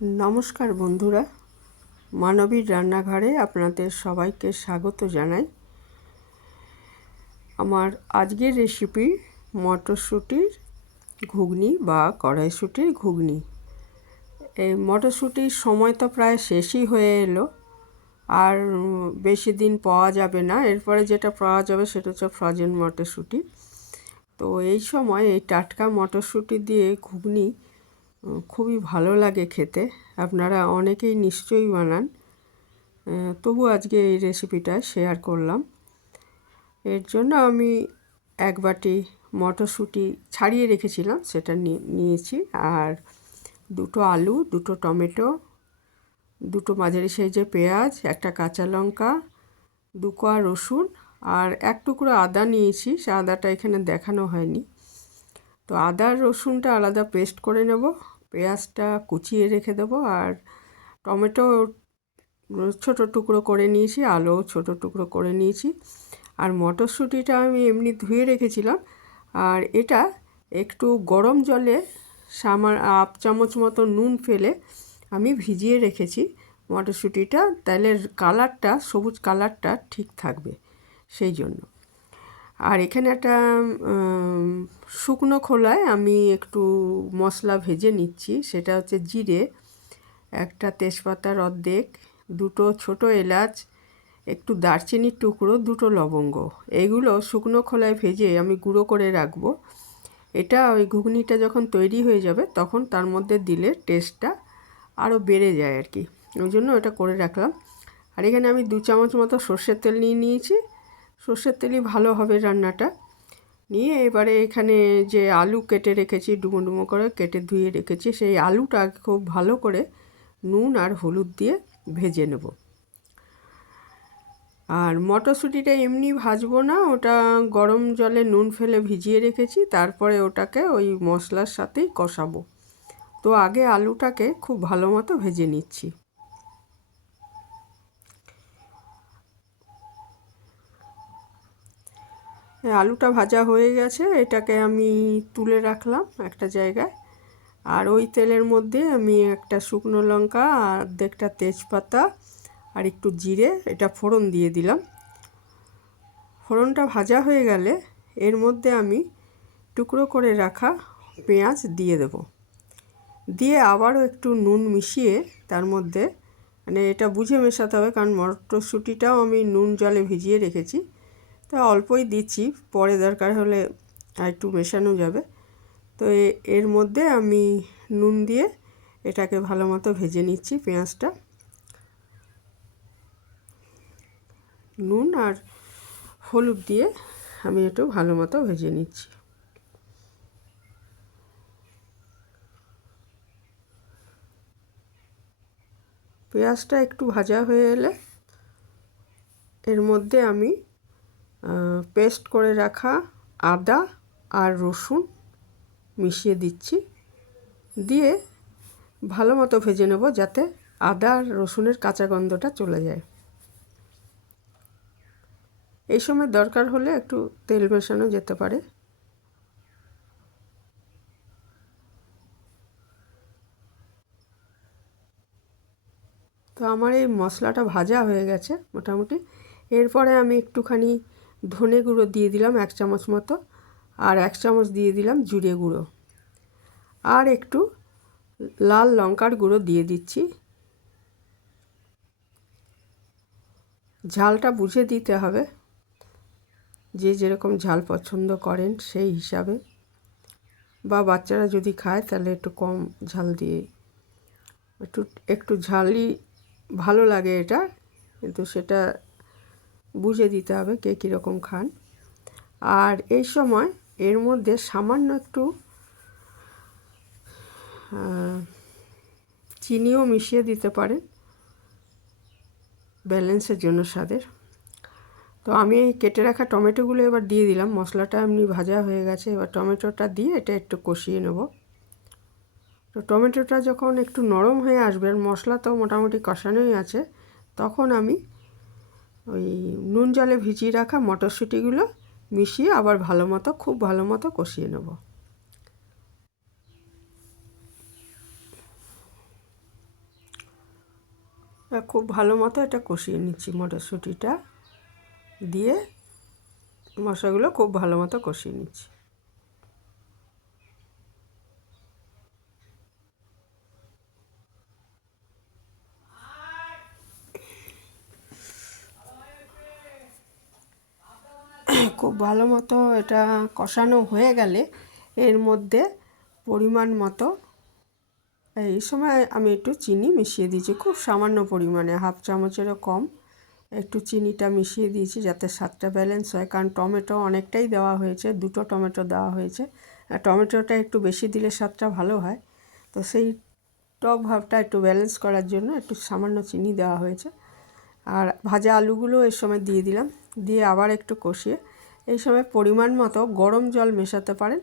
নমস্কার বন্ধুরা, মানবীর রান্নাঘরে আপনাদের সবাইকে স্বাগত জানাই। আমার আজকের রেসিপি মটরশুঁটির ঘুগনি বা কড়াইশুঁটির ঘুগনি। এই মটরশুঁটির সময় তো প্রায় শেষই হয়ে এলো, আর বেশি দিন পাওয়া যাবে না। এরপরে যেটা পাওয়া যাবে সেটা হচ্ছে ফ্রোজেন মটরশুঁটি। তো এই সময় এই টাটকা মটরশুঁটি দিয়ে ঘুগনি খুবই ভালো লাগে খেতে। আপনারা অনেকেই নিশ্চয়ই বানান, তবু আজকে এই রেসিপিটা শেয়ার করলাম। এর জন্য আমি এক বাটি মটরশুঁটি ছাড়িয়ে রেখেছিলাম, সেটা নিয়েছি। আর দুটো আলু, দুটো টমেটো, দুটো মাঝারি সাইজের পেঁয়াজ, একটা কাঁচা লঙ্কা, 2 কোয়া রসুন আর এক টুকরো আদা নিয়েছি। সে আদাটা এখানে দেখানো হয়নি। তো আদা রসুনটা আলাদা পেস্ট করে নেব, পেঁয়াজটা কুচিয়ে রেখে দেবো, আর টমেটো ছোটো টুকরো করে নিয়েছি, আলু ছোটো টুকরো করে নিয়েছি। আর মটরশুঁটিটা আমি এমনি ধুয়ে রেখেছিলাম, আর এটা একটু গরম জলে হাফ চামচ মতো নুন ফেলে আমি ভিজিয়ে রেখেছি মটরশুঁটিটা, তাহলে কালারটা, সবুজ কালারটা ঠিক থাকবে সেই জন্য। আর এখানে একটা শুকনো খোলায় আমি একটু মশলা ভেজে নিচ্ছি। সেটা হচ্ছে জিরে, একটা তেজপাতার অর্ধেক, দুটো ছোটো এলাচ, একটু দারচিনির টুকরো, দুটো লবঙ্গ। এগুলো শুকনো খোলায় ভেজে আমি গুঁড়ো করে রাখবো। এটা ওই ঘুগনিটা যখন তৈরি হয়ে যাবে তখন তার মধ্যে দিলে টেস্টটা আরও বেড়ে যায় আর কি, ওই জন্য এটা করে রাখলাম। আর এখানে আমি 2 চামচ মতো সর্ষের তেল নিয়েছি। সর্ষের তেলই ভালো হবে রান্নাটা। নিয়ে এবারে এখানে যে আলু কেটে রেখেছি, ডুমো ডুমো করে কেটে ধুয়ে রেখেছি, সেই আলুটা খুব ভালো করে নুন আর হলুদ দিয়ে ভেজে নেব। আর মটরশুঁটিটা এমনি ভাজবো না, ওটা গরম জলে নুন ফেলে ভিজিয়ে রেখেছি, তারপরে ওটাকে ওই মশলার সাথেই কষাবো। তো আগে আলুটাকে খুব ভালো মতো ভেজে নিচ্ছি। আলুটা ভাজা হয়ে গেছে, এটাকে আমি তুলে রাখলাম একটা জায়গায়। আর ওই তেলের মধ্যে আমি একটা শুকনো লঙ্কা আর অর্ধেকটা তেজপাতা আর একটু জিরে, এটা ফোড়ন দিয়ে দিলাম। ফোড়নটা ভাজা হয়ে গেলে এর মধ্যে আমি টুকরো করে রাখা পেঁয়াজ দিয়ে দেব। দিয়ে আবারও একটু নুন মিশিয়ে তার মধ্যে, মানে এটা বুঝে মেশাতে হবে, কারণ মটরশুঁটিটাও আমি নুন জলে ভিজিয়ে রেখেছি, তা অল্পই দিচ্ছি, পরে দরকার হলে আর একটু মেশানো যাবে। তো এর মধ্যে আমি নুন দিয়ে এটাকে ভালো মতো ভেজে নিচ্ছি। পেঁয়াজটা নুন আর হলুদ দিয়ে আমি একটু ভালো মতো ভেজে নিচ্ছি। পেঁয়াজটা একটু ভাজা হয়ে এলে এর মধ্যে আমি পেস্ট করে রাখা আদা আর রসুন মিশিয়ে দিচ্ছি। দিয়ে ভালো মতো ভেজে নেব, যাতে আদা আর রসুনের কাঁচা গন্ধটা চলে যায়। এই সময় দরকার হলে একটু তেল মেশানো যেতে পারে। তো আমার এই মশলাটা ভাজা হয়ে গেছে মোটামুটি। এরপরে আমি একটুখানি ধনে গুঁড়ো দিয়ে দিলাম 1 চামচ মতো, আর 1 চামচ দিয়ে দিলাম জিরে গুঁড়ো, আর একটু লাল লঙ্কার গুঁড়ো দিয়ে দিচ্ছি। ঝালটা বুঝে দিতে হবে, যে যেরকম ঝাল পছন্দ করেন সেই হিসাবে, বা বাচ্চারা যদি খায় তাহলে একটু কম ঝাল দিয়ে, একটু একটু ঝালই ভালো লাগে এটা, কিন্তু সেটা বুঝে দিতে হবে কে কীরকম খান। আর এই সময় এর মধ্যে সামান্য একটু চিনিও মিশিয়ে দিতে পারেন ব্যালেন্সের জন্য স্বাদের। তো আমি এই কেটে রাখা টমেটোগুলো এবার দিয়ে দিলাম। মশলাটা এমনি ভাজা হয়ে গেছে, এবার টমেটোটা দিয়ে এটা একটু কষিয়ে নেব। তো টমেটোটা যখন একটু নরম হয়ে আসবে, আর মশলা তো মোটামুটি কষানোই আছে, তখন আমি ওই নুন জলে ভিজিয়ে রাখা মটরশুঁটিগুলো মিশিয়ে আবার ভালো মতো, খুব ভালো মতো কষিয়ে নেব। খুব ভালো মতো এটা কষিয়ে নিচ্ছি, মটরশুঁটিটা দিয়ে মশলাগুলো খুব ভালো মতো কষিয়ে নিচ্ছি। খুব ভালো মতো এটা কষানো হয়ে গেলে এর মধ্যে পরিমাণ মতো এই সময় আমি একটু চিনি মিশিয়ে দিয়েছি, খুব সামান্য পরিমাণে, হাফ চামচেরও কম একটু চিনিটা মিশিয়ে দিয়েছি যাতে স্বাদটা ব্যালেন্স হয়। কারণ টমেটো অনেকটাই দেওয়া হয়েছে, 2টো টমেটো দেওয়া হয়েছে, আর টমেটোটা একটু বেশি দিলে স্বাদটা ভালো হয়। তো সেই টক ভাবটা একটু ব্যালেন্স করার জন্য একটু সামান্য চিনি দেওয়া হয়েছে। আর ভাজা আলুগুলো এর সময় দিয়ে দিলাম, দিয়ে আবার একটু কষিয়ে এই সময় পরিমাণ মতো গরম জল মেশাতে পারেন।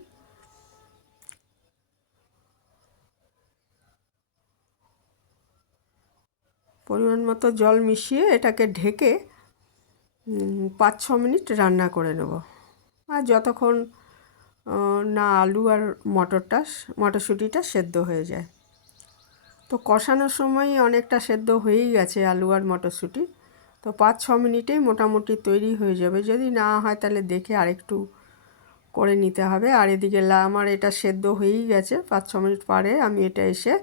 পরিমাণ মতো জল মিশিয়ে এটাকে ঢেকে 5-6 মিনিট রান্না করে নেব। আর যতক্ষণ না আলু আর মটরশুঁটিটা সেদ্ধ হয়ে যায়। তো কষানোর সময় অনেকটা সেদ্ধ হয়েই গেছে আলু আর মটরশুঁটি, তো 5-6 মিনিটেই মোটামুটি তৈরি হয়ে যাবে। যদি না হয় তাহলে দেখে আরেকটু করে নিতে হবে। আর এদিকে আমার এটা সেদ্ধ হয়েই গেছে, 5-6 মিনিট পরে আমি এটা এসে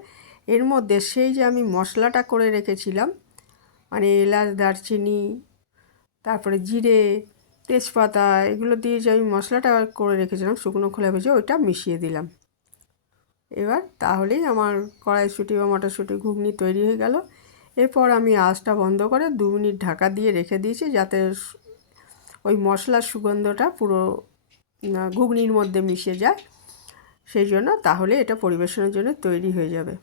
এর মধ্যে সেই যে আমি মশলাটা করে রেখেছিলাম, মানে এলাচ, দারচিনি, তারপরে জিরে, তেজপাতা, এগুলো দিয়ে যে আমি মশলাটা করে রেখেছিলাম শুকনো খোলা ভেজে, ওইটা মিশিয়ে দিলাম। এবার তাহলেই আমার কড়াইশুঁটি বা মটরশুঁটি ঘুগনি তৈরি হয়ে গেল। এরপর আমি আঁচটা বন্ধ করে 2 মিনিট ঢাকা দিয়ে রেখে দিয়েছি যাতে ওই মশলার সুগন্ধটা পুরো ঘুগনির মধ্যে মিশে যায়, সেই জন্য। তাহলে এটা পরিবেশনের জন্য তৈরি হয়ে যাবে।